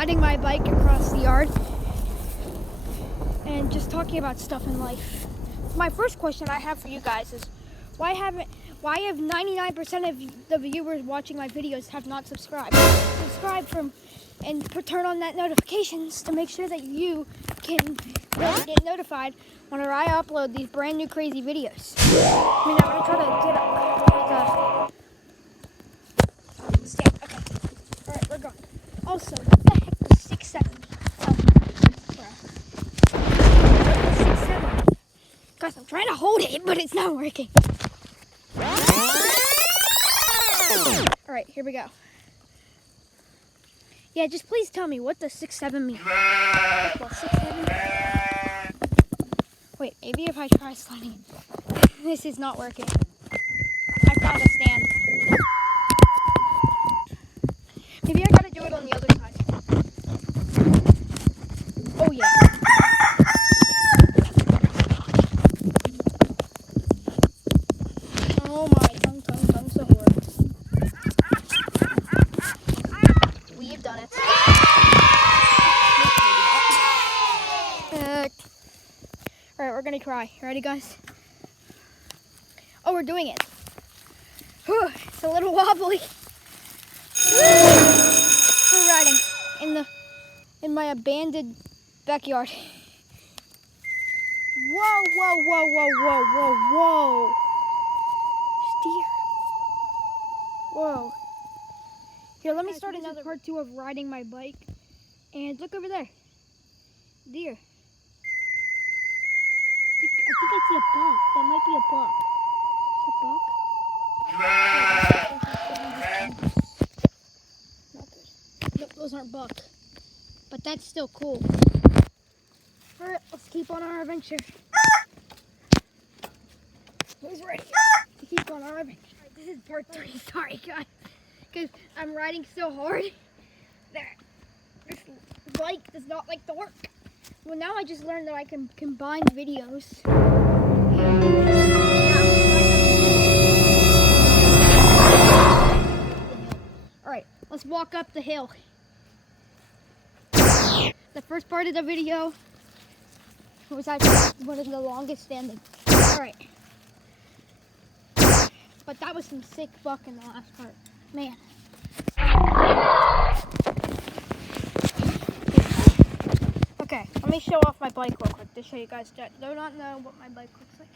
riding my bike across the yard and just talking about stuff in life. My first question I have for you guys is why have 99% of the viewers watching my videos have not subscribed? Subscribe and turn on that notifications to make sure that you can get notified whenever I upload these brand new crazy videos. I mean, I'm gonna try to get up. Stand. Okay. All right, we're going. Also, what the heck is 6-7? Oh, 6-7. Guys, I'm trying to hold it, but it's not working. All right, here we go. Yeah, just please tell me what does 6-7 mean. Well, 6-7. Wait, maybe if I try sliding. This is not working. I found a stand. Maybe I gotta do it on the other side. Oh yeah. Oh my tongue so hard. We've done it. Alright, we're gonna try. You ready, guys? Oh, we're doing it. Whew, it's a little wobbly. We're riding in my abandoned backyard. Whoa. Steer. Whoa. Here, let me start another part 2 of riding my bike. And look over there. Deer. I think I see a buck. That might be a buck. Is it a buck? Not good. Nope, those aren't buck. But that's still cool. Alright, let's keep on our adventure. Who's ready to keep on our adventure? Alright, this is part 3. Sorry, guys. Because I'm riding so hard that this bike does not like to work. Well, now I just learned that I can combine videos. Alright, let's walk up the hill. The first part of the video was actually one of the longest standing. Alright. But that was some sick buck in the last part. Man. Okay, let me show off my bike real quick to show you guys that do not know what my bike looks like.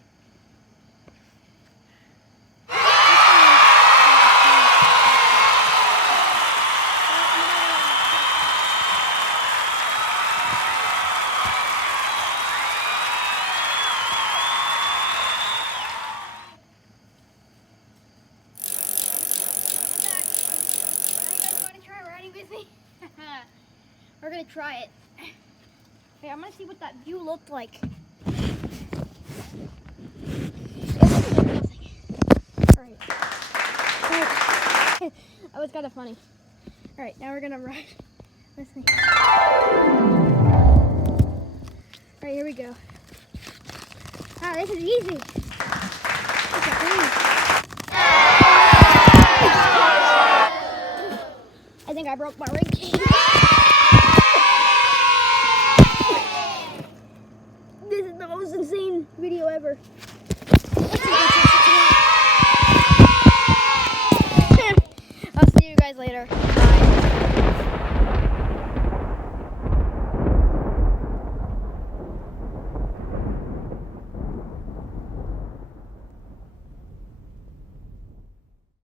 We're gonna try it. Okay, I'm gonna see what that view looked like. Alright. That was kind of funny. Alright, now we're gonna ride. Let's see. Alright, here we go. Ah, this is easy. I think I broke my ring. This is the most insane video ever. Let's see